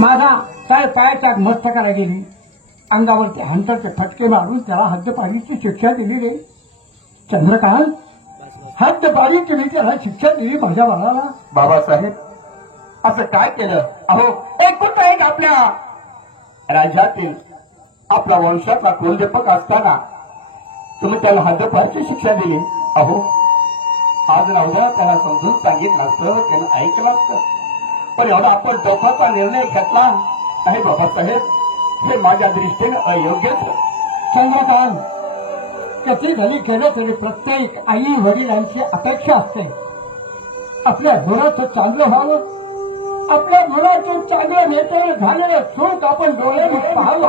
माझा साहेब पायाच्या मस्तकाला गेली, अंगावरती हंटाचे फटके मारून त्याला हद्दपारीची शिक्षा दिली रे चंद्रकांत. हद्दपारीची मी त्याला शिक्षा दिली माझ्या बाळाला. बाबासाहेब असं काय केलं? अहो एकुलता एक आपल्या राज्यातील आपला वंशाचा कुलदेवक असताना तुम्ही त्याला हद्दपारीची शिक्षा दिली. अहो आज राहुला त्याला समजून सांगितलं असतं, त्यानं ऐकलं असतं, पण एवढा आपण टोकाचा निर्णय घेतला आहे बाबासाहेब, हे माझ्या दृष्टीने अयोग्यच. चंद्रकांत, कधी घरी केलं तरी प्रत्येक आई वडिलांची अपेक्षा असते आपल्या घराचं चांगलं व्हावं, आपल्या घराचं चांगलं नेतं झालेलं सुख आपण डोळ्याने पाहावं.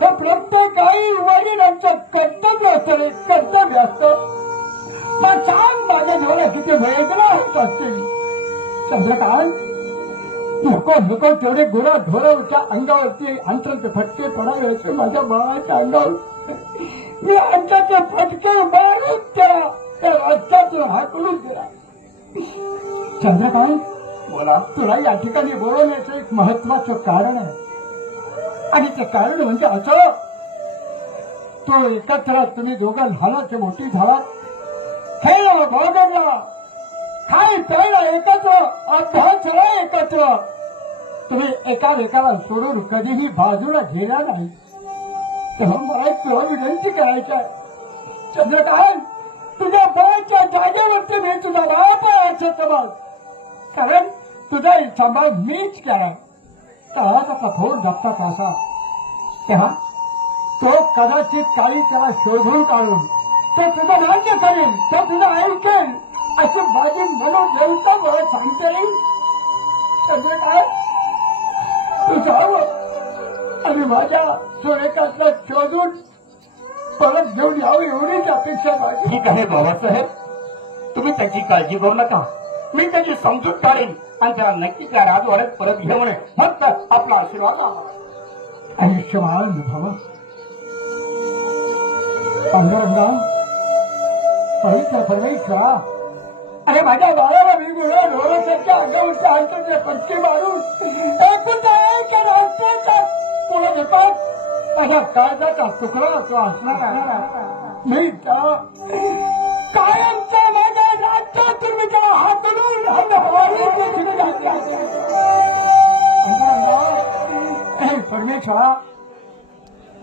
हे प्रत्येक आई वडिलांचं कर्तव्य असतं, कर्तव्य असतं. मग सांग माझ्या डोळ्या किती वेदना होत असतील. चंद्रकांत, नको नको तेवढे गुरा ढोराच्या अंगावरती अंतराचे फटके पडावे माझ्या बाळाच्या अंगावर. मी अंताचे फटके मारून त्या रस्त्यातून हाकलून दिला. चंद्रकांत, बोला. तुला या ठिकाणी बोलवण्याचं एक महत्वाचं कारण आहे, आणि ते कारण म्हणजे असं, तो एकत्र तुम्ही दोघं लहानाचे मोठी झाला, खेळला भागवला, खाय प्यायला एकत्र, अभ्यासाला एकत्र. तुम्ही एकामेकाला सोडून कधीही बाजूला गेला नाही. तेव्हा मला तुला विनंती करायची आहे चंद्रकांत, तुझ्या बाळाच्या जागेवरती मी तुझा बाप असं समज, कारण तुझा सांभाळ मीच केला. काळाचा कठोर धप्पा कसा, तेव्हा तो कदाचित काही त्याला शोधून काढून तो तुझं मान्य करेल, तो तुझं ऐकेल अशी माझी मनोदेवता मला सांगता येईल. चंद्रकांत, तू जावं आणि माझ्या सुरेखातला शोधून परत घेऊन यावं एवढीच अपेक्षा माझी. ठीक आहे बाबासाहेब, तुम्ही त्याची काळजी करू नका. मी त्याची समजूत काढेन आणि त्याला नक्कीच या राजवाड्यात परत घेऊन फक्त आपला आशीर्वाद आला. आयुष्यमान भव. पांडुरंगा, पवित्र परमेश्वरा, अरे माझ्या बाळाला मी गुन्हा ढोराच्या अंगावरचे अंतरचे फटके मारून पुढे देतात. माझ्या काळजाचा तुकडा तो असणार. मी कायमचा माझ्या राज्यातून मी त्याला हातून परमेश्वरा,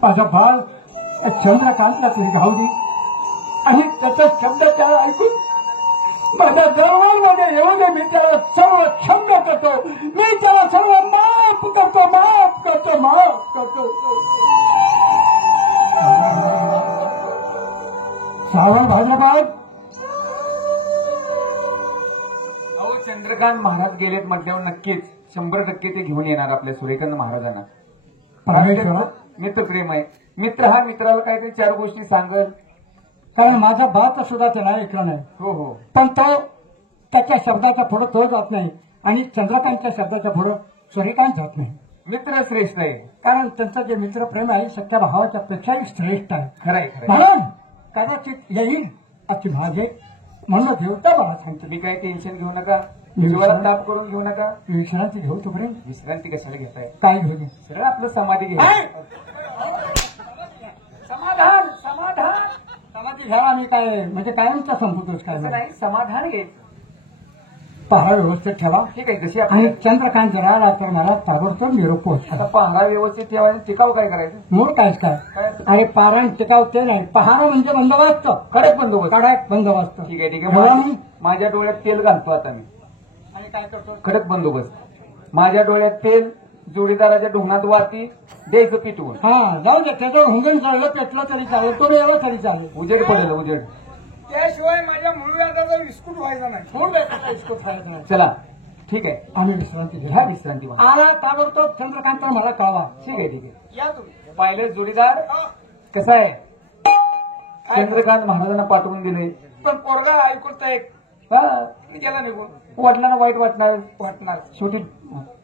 माझा बाळ चंद्रकांतला तरी घाऊ दे आणि त्याचा शब्द त्याला ऐकून माझ्या जवळमध्ये येऊ दे. मी त्याला सर्व क्षम्य करतो, मी त्याला सर्व माफ करतो, माफ करतो, माफ करतो. सावळ भाजपात. अहो चंद्रकांत महाराज गेलेत म्हटल्यावर नक्कीच 100% ते घेऊन येणार आपल्या सूर्यकांत महाराजांना. परमेश्वरा, मित्रप्रेम आहे. मित्र हा मित्राला काहीतरी 4 गोष्टी सांगल, कारण माझा बाप सुद्धा त्याला ऐकला नाही. हो हो, पण तो त्याच्या शब्दाच्या पुढे तो जात नाही आणि चंद्रकांतच्या शब्दाच्या पुढे सूर्यकांत जात नाही. मित्र श्रेष्ठ आहे. कारण त्यांचं जे मित्रप्रेम आहे सख्या भावाच्या पेक्षाही श्रेष्ठ आहे. खरंय खरंय. म्हणून कदाचित येईल अशी माझे म्हणून देवता मला सांगतो. तुम्ही काही टेन्शन घेऊ नका, जीवाला ताप करून घेऊ नका. विश्रांती घेऊ तोपर्यंत. विश्रांती कशाला घेताय? काय घेऊ? सरळ आपलं समाधी घ्या. समाधान, समाधान. समाधी घ्या. आम्ही काय म्हणजे कायमचा संपतोच काय नाही, समाधान घे. पहारा व्यवस्थित ठेवा. ठीक आहे. जशी आणि आपण चंद्रकांत जर आला तर मला ताबडतोब निरोप पोहोच. आता पहारा व्यवस्थित ठेवायला टिकाव काय करायचं? मूळ कायच काय? अरे पारायण टिकाव ते नाही, पहारा म्हणजे बंदोबस्त, कडक बंदोबस्त. कडक बंदोबस्त. ठीक आहे ठीक बोला आहे. मी. माझ्या डोळ्यात तेल घालतो आता मी. आणि काय करतो? कडक बंदोबस्त. माझ्या डोळ्यात तेल, जोडीदाराच्या ढोंगणात वाती, द्यायचं पिटवून. हा जाऊ दे, त्याचं हुंगण चाललं पेटलं तरी चालेल, तो याला तरी चालेल. उजेड पडेल उजेड. त्याशिवाय माझ्या मुळव्याधाचा विस्कुट व्हायचा नाही. कोण बेटा इसको फायदा नाही. चला ठीक आहे. आम्ही विश्रांती घ्या घ्या. विश्रांती. आला ताबडतोब चंद्रकांत मला कळवा. ठीक आहे ठीक आहे. या तुम्ही. पाहिलं जोडीदार कसं आहे? चंद्रकांत महाराजांना पाठवून दिले, पण पोरगा ऐकून एक मी गेला निघून. वडिलांना वाईट वाटणार. शेवटी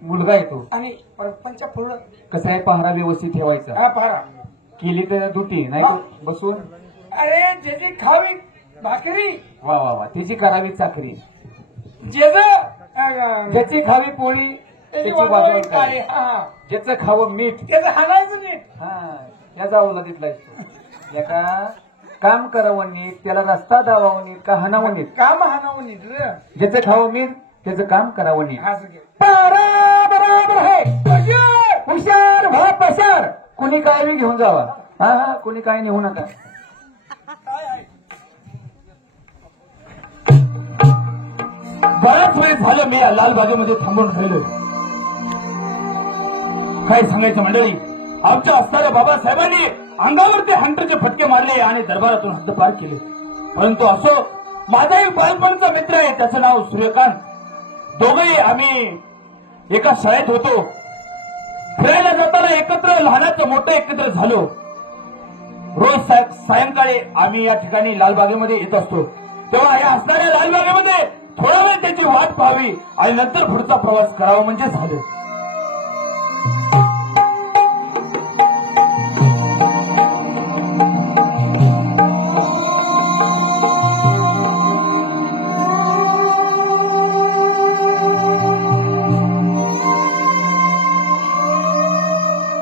मुलगा येतो. आणि पंचा फुलं कसं आहे, पहारा व्यवस्थित ठेवायचा. हा पहारा केली तर दुटी, नाही तर बसून. अरे ज्याची खावी भाकरी, वा वा वा, त्याची करावी चाकरी. ज्याचं ज्याची खावी पोळी, त्याची वागवाई वागवाई काय काय? हा ज्याचं खावं मीठ त्याचं हाणायचं नीट हा याचा ओला तिथला असतो एका काम करावं नीट त्याला रस्ता दावावं नीट का हाणावं नीट काम हाणावं नीट रे ज्याचं खावं मीठ त्याचं काम करावं नीट असं घे बरोबर आहे हुशार व्हा पसार कुणी काय बी घेऊन जावा हा कुणी काय नेऊ नका बराच वेळ झालं मी या लालबागेमध्ये थांबून राहिलो काय सांगायचं मंडळी आमच्या असणाऱ्या बाबासाहेबांनी अंगावरती हंटरचे फटके मारले आणि दरबारातून हद्दपार केले परंतु असो माझा एक बालपणचा मित्र आहे त्याचं नाव सूर्यकांत दोघेही आम्ही एका शाळेत होतो फिरायला जाताना एकत्र लहानाचं मोठं एकत्र झालो रोज सायंकाळी आम्ही या ठिकाणी लालबागेमध्ये येत असतो तेव्हा या असणाऱ्या लालबागेमध्ये थोडा वेळ त्याची वाट पाहावी आणि नंतर पुढचा प्रवास करावा म्हणजे झालं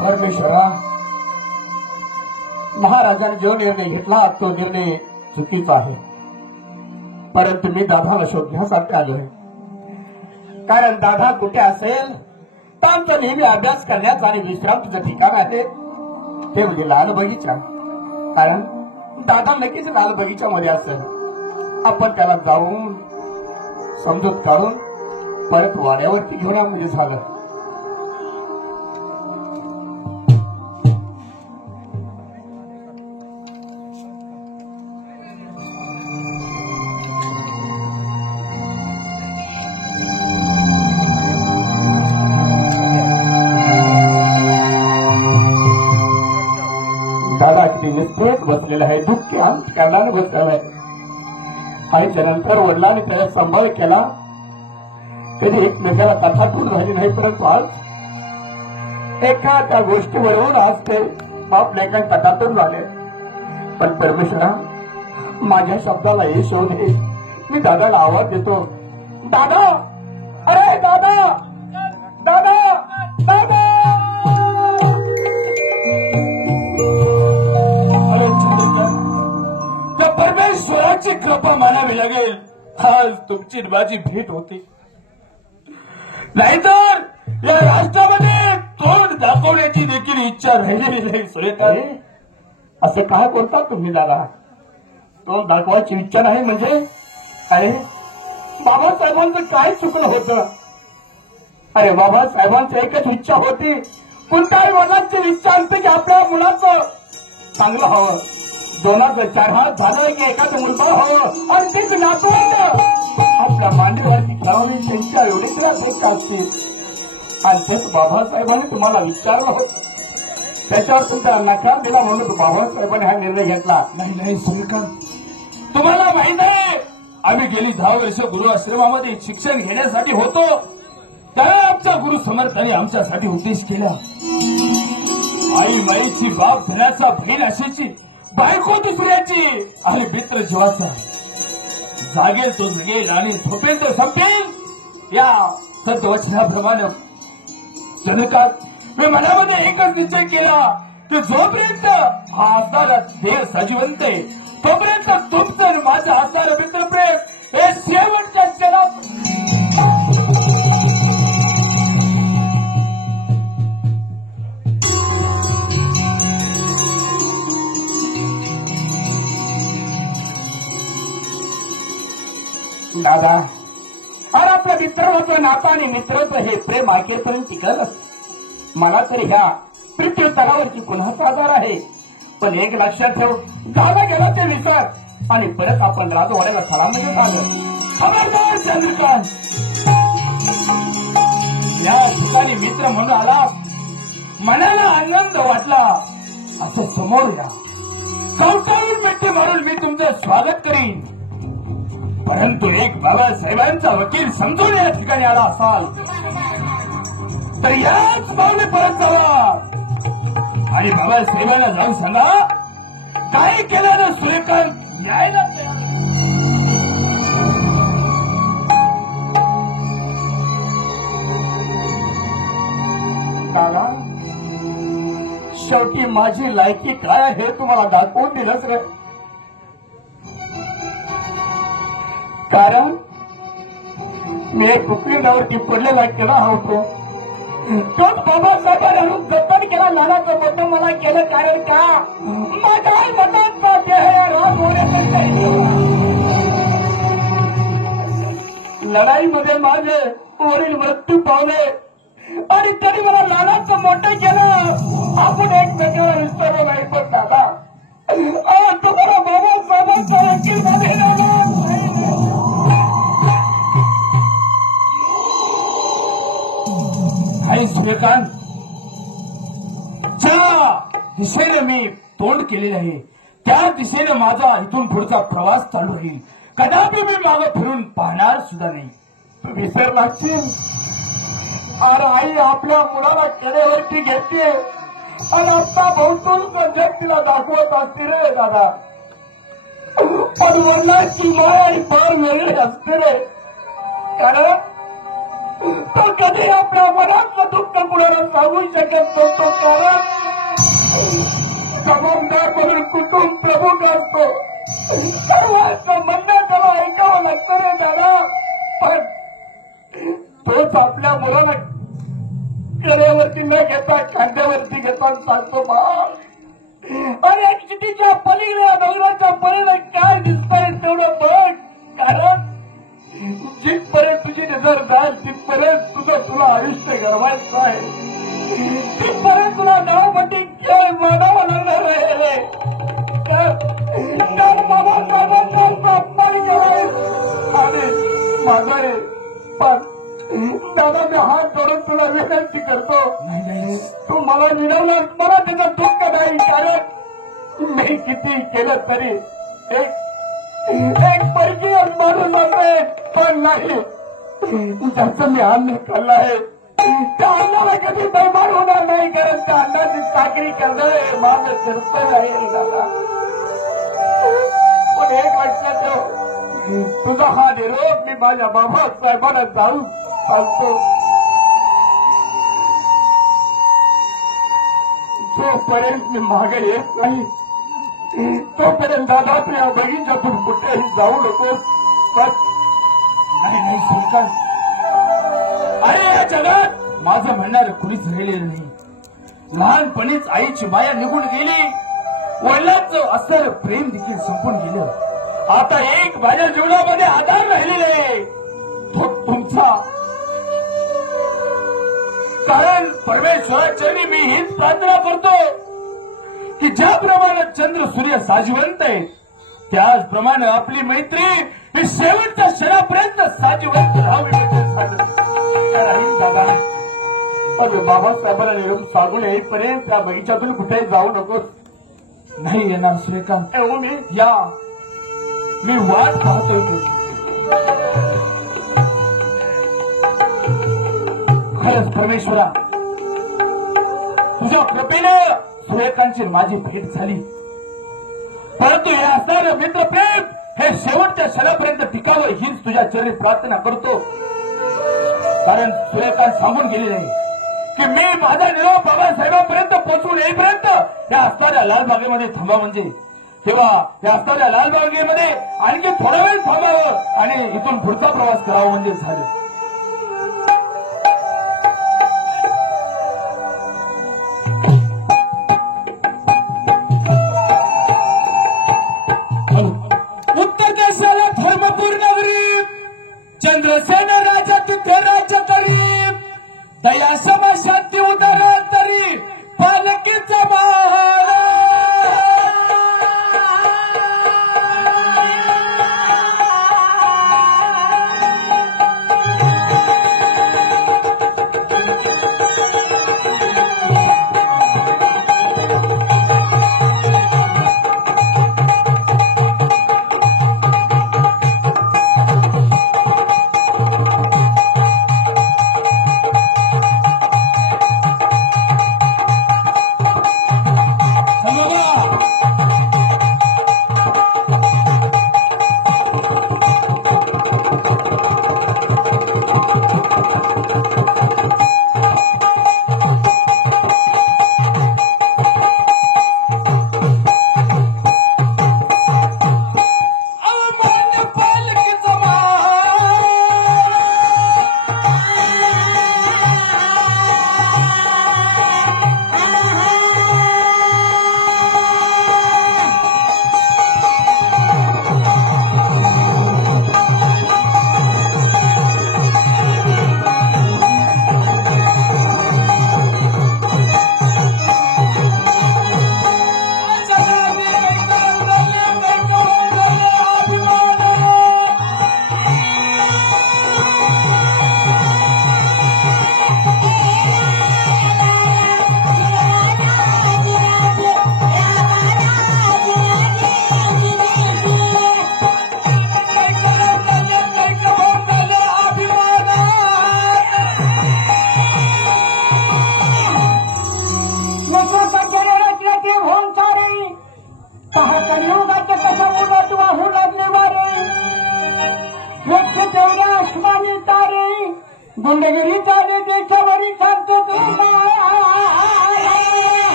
परमेश्वरा महाराजांनी जो निर्णय घेतला तो निर्णय चुकीचा आहे परंतु मी दादाला शोधण्यासाठी आलोय कारण दादा कुठे असेल तर आमचा नेहमी अभ्यास करण्याचं आणि विश्रांतीचं ठिकाण आहे ते म्हणजे लाल बगीचा कारण दादा नक्कीच लाल बगीच्यामध्ये असेल आपण त्याला जाऊन समजूत काढून परत वाड्यावरती घेऊन म्हणजे झालं निस्तेज बसलेला आहे दुःखी अंतकरणाने बसलेला आहे आईच्या नंतर वडिलांनी त्याला सांभाळ केला कधी एकमेकाला कथातून झाली नाही परंतु आज एका त्या गोष्टीवरून आज ते बाप लेखा कथातून झाले पण परमेश्वरा माझ्या शब्दाला यश होऊ दे मी दादाला आवाज देतो दादा अरे दादा दादा दादा त्या परमेश्वराची कृपा मानावी लागेल आज तुमची माझी भेट होती नाहीतर या राष्ट्रामध्ये तोंड दाखवण्याची देखील इच्छा राहिलेली नाही सुरेखाने असं का बोलता तुम्ही दादा तोंड दाखवायची इच्छा नाही म्हणजे अरे बाबासाहेबांचं काय चुकलं होतं अरे बाबासाहेबांची एकच इच्छा होती कोणत्याही वडिलांची इच्छा असते की आपल्या मुलाचं चांगलं हवं दोनाचं चार हात झालं की एखादं मुलगा हवं आणि तेच नातवंड आपल्या मांडीवरती खेळावी त्यांच्या एवढी एक असतील आणि तेच बाबासाहेबांनी तुम्हाला विचारलं होतं त्याच्यावर तुमचा नकार दिला म्हणून बाबासाहेबांनी हा निर्णय घेतला नाही सूर्यकांत तुम्हाला माहित आहे आम्ही गेली 10 वर्ष गुरु आश्रमामध्ये शिक्षण घेण्यासाठी होतो त्यावेळी आमच्या गुरु समर्थांनी आमच्यासाठी उद्देश केला आई माईची बाप धनाचा बहीण अशीची बायको दुसऱ्याची आणि मित्र जीवाचा जागेल तो जगेल आणि झोपेल तो संपेल या सद्वचनाप्रमाणे जनकात मी मनामध्ये एकच निश्चय केला की जोपर्यंत हा असणारा देह सजीवंत आहे तोपर्यंत तुमचं आणि माझं असणारं मित्रप्रेम हे शेवटच्या क्षणात दादा अरे आपल्या मित्राचं नातं आणि मित्रत्व हे प्रेम आखेपर्यंत टिकल मला तर ह्या मृत्यू तलावरची पुन्हा आधार आहे पण एक लक्षात ठेव दादा गेला ते विसर आणि परत आपण राजवाड्याला सलामीला झालं खबरदार चंद्रकांत या ठिकाणी मित्र म्हणून आला मनाला आनंद वाटला असं समोर या कौतुक मिठी मारून मी तुमचं स्वागत करीन परंतु एक बाबासाहेबांचा वकील समजून या ठिकाणी आला असाल तर याच पावले परत जावा आणि बाबासाहेबांना जाऊन सांगा काय केल्यानं सूर्यकांत यायला दादा शेवटी माझी लायकी काय आहे हे तुम्हाला दाखवून दिलंच रे. कारण मी एक कुकलींडावरती पडलेला केला होतो तोच बाबासाहेबांनी आणून जतन केला नानाचं मोठं मला केलं. कारण का माझ्या आई वडिलांचा देह लढाईमध्ये माझे वडील मृत्यू पावले आणि तरी मला नानाचं मोठं केलं. आपण एकमेकाला विसरलो नाही. पण दादा तुम्हाला बाबासाहेबांचा वकील झाले. आणि सूर्यकांत ज्या दिशेने मी तोंड केलेले आहे त्या दिशेने माझा इथून पुढचा प्रवास चालू राहील. कदापि मी मागं फिरून पाहणार सुद्धा नाही. विसर लागशील. अरे आई आपल्या मुलाला केल्यावरती घेते आणि आता बहुतून जग तिला दाखवत असते रे दादा. पण वडिलांची माय आणि फार वेगळी असते रे. कारण तो कधी आपल्या मनातलं दुःख कुणाला सांगू शकत नसतो. कारण जबाबदार म्हणून कुटुंब प्रमुख असतो. सर्वांचं म्हणणं त्याला ऐकावं लागतं रे दादा. पण तोच आपल्या मुलाला कड्यावरती न घेता खांद्यावरती घेता सांगतो बाळ अरे चिठीच्या पलीकडे डोंगराच्या पलीकडे काय दिसतंय तेवढं बघ. कारण जिथपर्यंत तुझी नजर जाईल तिथपर्यंत तुला आयुष्य घडवायचं आहे. तिथपर्यंत तुला गावपट्टी खेळ मानावा लागणार आहे. तर बाबासाहेबांचा अपमान कराय आणि माझा रे. पण दादा मी हात धरून तुला विनंती करतो तू मला विनवलं मला त्याचं दुःख नाही. कारण मी किती केलं तरी एक परकीय माणूस असेल पण नाही ज्याचं मी अन्न खाल्लं आहे त्या अन्नाला कधी बेमान होणार नाही. कारण त्या अन्नाची चाकरी करणं माझं कर्तव्य आहे दादा. पण एक लक्षात ठेव तुझा हा निरोप मी माझ्या बाबासाहेबांना जाऊन सांगतो. जोपर्यंत मी मागे येत नाही तोपर्यंत दादा तू या बगीच्यातून कुठेही जाऊ नकोस. नाही नाही सूर्यकांत अरे या जगात माझं म्हणणार कुणीच राहिलेलं नाही. लहानपणीच आईची माया निघून गेली. वडिलांचं असर प्रेम देखील संपून गेलं. आता एक माझ्या जीवनामध्ये आधार राहिलेला आहे तो तुमचा. कारण परमेश्वराचरणी मी हीच प्रार्थना करतो की ज्याप्रमाणे चंद्र सूर्य साजिवंत आहेत त्याचप्रमाणे आपली मैत्री ही शेवटच्या क्षणापर्यंत साजिवंत राहावी. दादा पण बाबासाहेबांना निरोप सांगून येईपर्यंत त्या बगीच्यातून कुठेही जाऊ नकोस. नाही येणार सूर्यकांत. मी या मी वाट पाहतोय तुझी. खरंच परमेश्वरा तुझ्या कृपेनं सूर्यकांतची माझी भेट झाली. परंतु हे असणारं मित्रप्रेम हे शेवटच्या क्षणापर्यंत टिकावं हीच तुझ्या चरणी प्रार्थना करतो. कारण सूर्यकांत सांगून गेलेले आहे की मी माझा निरोप बाबासाहेबांपर्यंत पोहोचून येईपर्यंत या असणाऱ्या लालबागेमध्ये थांबा. म्हणजे तेव्हा या असणाऱ्या लालबागेमध्ये आणखी थोडा वेळ थांबावं आणि इथून पुढचा प्रवास करावा म्हणजे झालं. उत्तर देशाला धर्मपूर नगरी चंद्रसेन राजा तिथे राज्य करी दया समा शांती उदार तरी पालकीचा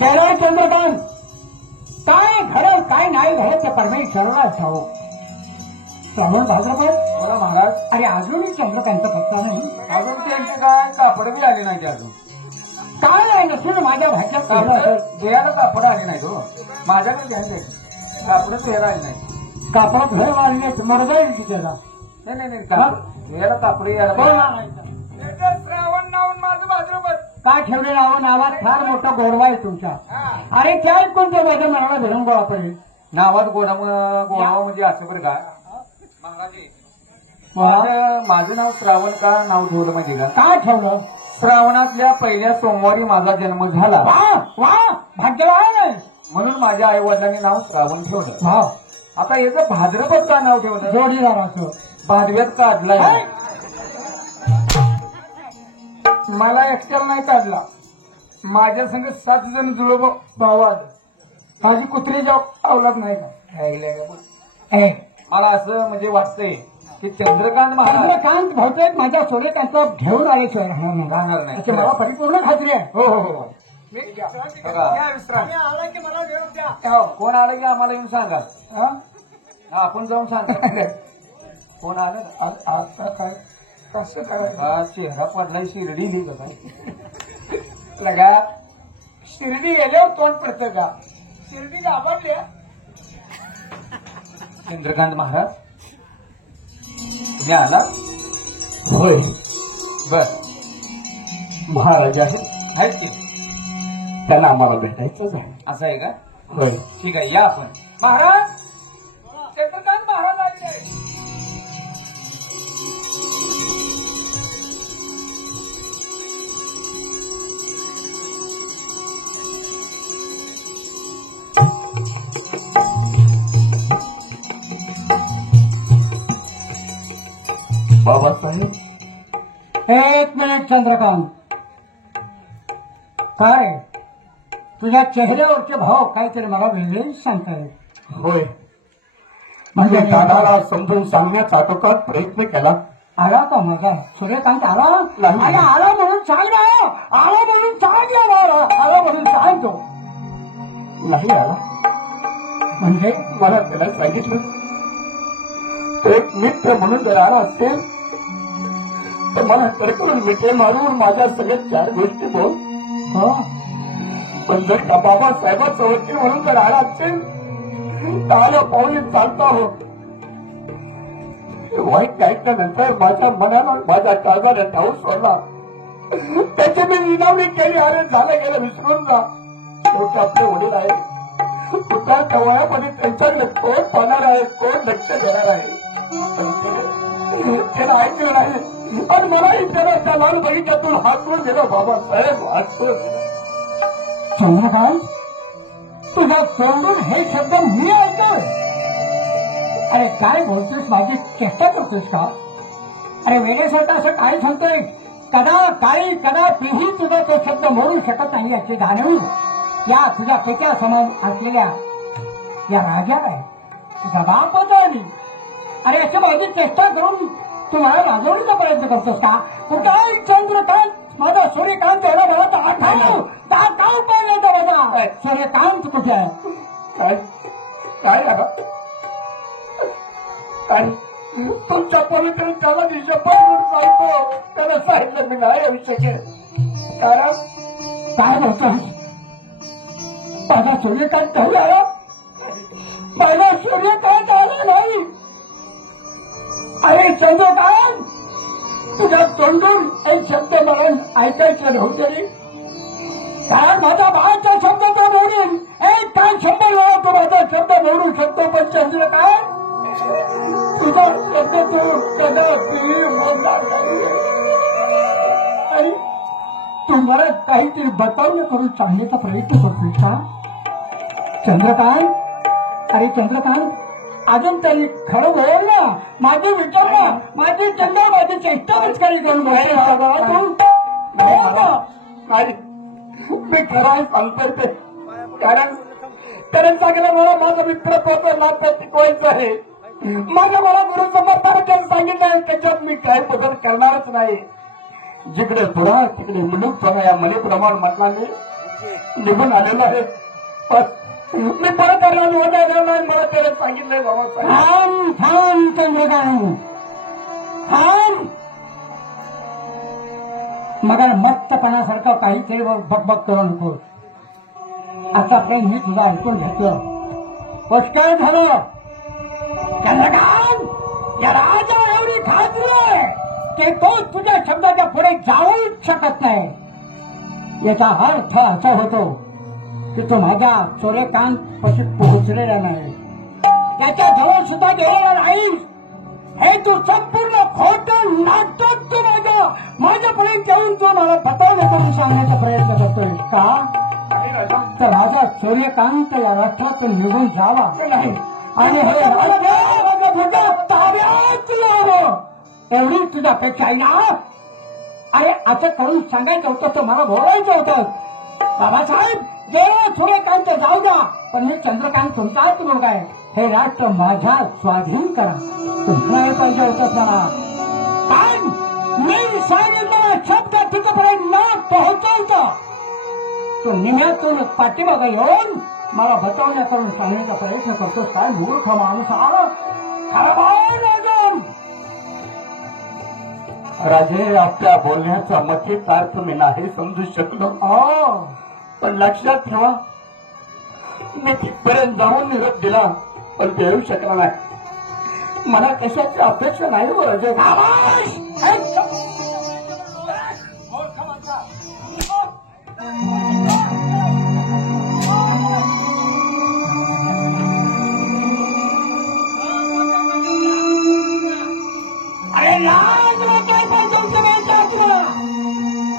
गेला चंद्रकांत, काय घडल काय नाही घडत ते परमेश्वराला ठाऊक. श्रावण भाद्रपद बोला महाराज. अरे अजूनही चंद्रकांत पत्ता नाही. अजून त्यांचे काय कापड बी आले नाही अजून. काय आहे नसून माझ्या भाच्यात केलं असेल. देयाला कापड आले नाही तो. माझ्याकडे घ्यायचे कापड देयाला आले नाही. कापडात घर वाढले मरदा येईल की त्याला. नाही देयाला कापड यायला कोण पाहिजे. आणायचं? श्रावण नावून माझं भाद्रपद का ठेवले नावात फार मोठा गोडवा आहे तुमच्या. अरे त्या ऐकून तर माझ्या मनाला विरंगुळा पडेल. नावात गोडावा म्हणजे असं बरं का माझं नाव श्रावण का नाव ठेवलं माहिती का. का ठेवलं? श्रावणातल्या पहिल्या सोमवारी माझा जन्म झाला वा वा भाग्यवान आहे. म्हणून माझ्या आई वडिलांनी नाव श्रावण ठेवलं. वा आता याचं भाद्रपद का नाव ठेवलं. जोडीदाराचं भादव्यात काढलाय. हाय. मला एकट्याला नाही काढला. माझ्या संग 7 जण जुळव भाऊ आलं. माझी कुत्री अवलाद नाही का. ए, मला असं म्हणजे वाटतंय की चंद्रकांत महाराज चंद्रकांत बहुतेक माझ्या सूर्यकांतला घेऊन आल्याशिवाय राहणार नाही. राहणार नाही. याची मला परिपूर्ण खात्री आहे. हो हो हो कोण आलं की आम्हाला येऊन सांगा. हा? आपण जाऊन सांगा. कोण आलं. आता काय कसं काय हा चेहरा पडलाय शिर्डी ही बघा. लगा शिर्डी गेल्यावर तोंड पडतं का. शिर्डी आवडल्या. चंद्रकांत महाराज तुम्ही आला. होय बर महाराजा आहेत की त्यांना आम्हाला भेटायचंच आहे. असं आहे का. होय ठीक आहे या आपण. महाराज चंद्रकांत महाराज आले आहे. बाबासाहेब एक मिनिट चंद्रकांत, काय तुझ्या चेहऱ्यावरचे भाव काहीतरी मला वेगळे सांगताय. होय म्हणजे दादाला समजून सांगण्याचा आटोकाट प्रयत्न केला. आला का माझा सूर्यकांत आला. नाही. अरे आला म्हणून सांग ना. आला म्हणून सांग या मला. आला म्हणून सांगतो. नाही आला म्हणजे मला त्याला सांगितलं एक मित्र म्हणून जर आला असेल तर मला तरकरून मिठे मारून माझ्या सगळ्या 4 गोष्टी बोल. हो पण जर का बाबासाहेबांचा वकील म्हणून जर आला असेल तर आलं पाऊल चालता हो. वाईट ऐकल्यानंतर माझ्या मनाला माझ्या काळजाला ठाऊक सोडला. त्याची मी विनवणी केली. अरे झालं गेलं विसरून जा. शेवटी आपले वडील आहे. पुत्राच्या वयामध्ये त्यांच्याकडे कोण पाहणार आहे कोण लक्ष देणार आहे. पण त्याला ऐकलं नाही आणि मलाही त्याला त्या लाल बगीच्यातून हातून दिलं. बाबासाहेब हातून दिलं. चंद्रकांत तुझ्या तोंडून हे शब्द मी ऐकतोय. अरे काय बोलतोस. माझी चेष्टा करतोस का. अरे वेळेसारखं असं काय सांगतोय. कदा काळी कदा पिही तुझा तो शब्द मोडू शकत नाही याची जाणीव या तुझ्या पित्या समान असलेल्या या राजाला आहे. तुझा बाप होता. अरे याची माझी चेष्टा करून तू मला राजवण्याचा प्रयत्न करतोस का. कुठे चंद्रकांत माझा सूर्यकांत एवढा मला दाखव पाहिजे तर माझा सूर्यकांत कुठे आहे. काय काय आला काय तुमच्या पवित्र त्याला शपथ घेऊन सांगतो. त्याला सांगितलं मी नाही येऊ शकेल. कारण काय बोलतोस. माझा सूर्यकांत नाही आला. माझा सूर्यकांत आला नाही. अरे चंद्रकांत तुझ्या तोंडून एक शब्द मला ऐकायचे नव्हते. कारण माझा बाळाचा शब्द तो मोडून एक काय शब्द वेळा तो माझा शब्द मोडू शकतो. पण चंद्रकांत तुझा शब्द तो कदापि मोडणार नाही. आणि तू मला काहीतरी बतावणं करून सांगण्याचा प्रयत्न करतोस का चंद्रकांत. अरे चंद्रकांत अजून तरी खरं बोल ना. माझी विचार ना. माझी चंद्र माझी चेष्टा मस्करी करून नाही मी खरं सांगतोय ते. कारण सांगितलं मला माझा मित्र नात्यात टिकवायचं आहे. माझ्या मला गुरु समर्थाने सांगितलं त्याच्यात मी काही बदल करणारच नाही. जिकडे पुरा तिकडे मुलूक या मनीप्रमाण म्हटला मी निघून आलेलो आहे. पण मी परत आलो येणार नाही. मला त्याला सांगितलंय बाबासाहेब. थांब थांब चंद्रकांत थांब. मग मत्तपणासारखं काहीतरी बकबक करू नको. आता प्रेम मी तुझं ऐकून घेतलं. पुष्कळ झालं. चंद्रकांत या राजा एवढी खात्री आहे की तो तुझ्या शब्दाच्या पुढे जाऊच शकत नाही. याचा अर्थ असा होतो की तो माझ्या सूर्यकांत पशी पोहोचलेला नाही. त्याच्या जवळ सुद्धा गेलेला नाही. हे तू संपूर्ण खोटं नाटक तू माझ्यापुढे घेऊन तू मला फसवणे करून सांगण्याचा प्रयत्न करतोय का? तर माझा सूर्यकांत या राष्ट्रातून निघून जावा आणि हे राज्य माझ्या ताब्यात यावं एवढी तुझ्या अपेक्षा आहे ना? अरे असं करून सांगायचं होतं तर मला बोलायचं होतं. बाबासाहेब जे सूर्यकांत जाऊ द्या, पण हे चंद्रकांत तुमचाच मुलगा आहे. हे राष्ट्र माझ्या स्वाधीन करा. तुम्हाला हे पाहिजे होतं मला. पण मी सांगितलेला शब्द तिथपर्यंत न पोहोचवता तो निम्यातून पाठीमागा येऊन मला बचावण्या करून सांगण्याचा प्रयत्न करतो. काय मूर्ख माणूस आला. राजे आपल्या बोलण्याचा मथित अर्थ मी नाही समजू शकलो. पण लक्षात ठेवा मी तिथपर्यंत जाऊन निरोप दिला पण ते येऊ शकला नाही. मला कशाची अपेक्षा नाही हो राजे.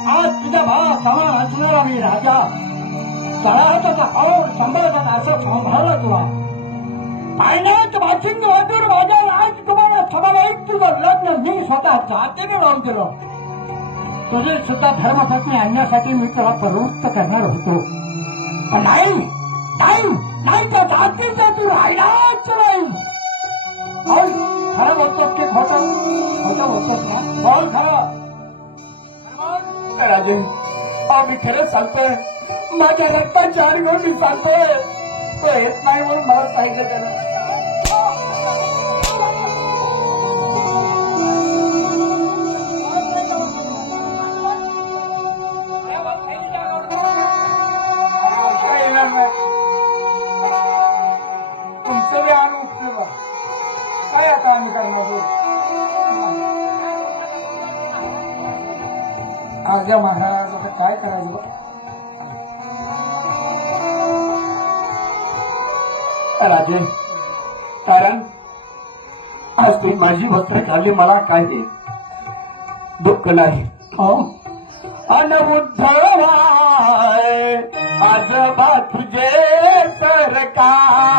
आज तुझ्या भावा समान असणारा मी राजा तळाचा और सांभाळतात असं सांभाळला तुला. पाण्यात वाचिंग वाटून माझ्या राजकुमारा समान तुझं लग्न मी स्वतः जातीने लावून केलं. तुझी सुद्धा धर्मपत्नी आणण्यासाठी मी तुला प्रवृत्त करणार होतो. पण नाही नाही नाही त्या जातीचा तू राहिलाच नाही. खरं बोलतोस की खोटं? खोटं बोलतोस ना? बोल खरं. राजे मी खरंच सांगतोय. माझ्या रक्ताची आरगळ मी सांगतोय. तो येत नाही म्हणून मला सांगितलं त्यानं. तुमचं बी आणून उपयोग काय आता आम्ही करणार? आज या महाराज आता काय करायचं? राजे कारण आज ती माझी वस्त्र खाल्ली. मला काही दुःख नाही. अनबुद्ध आजोबा तुझे सरकार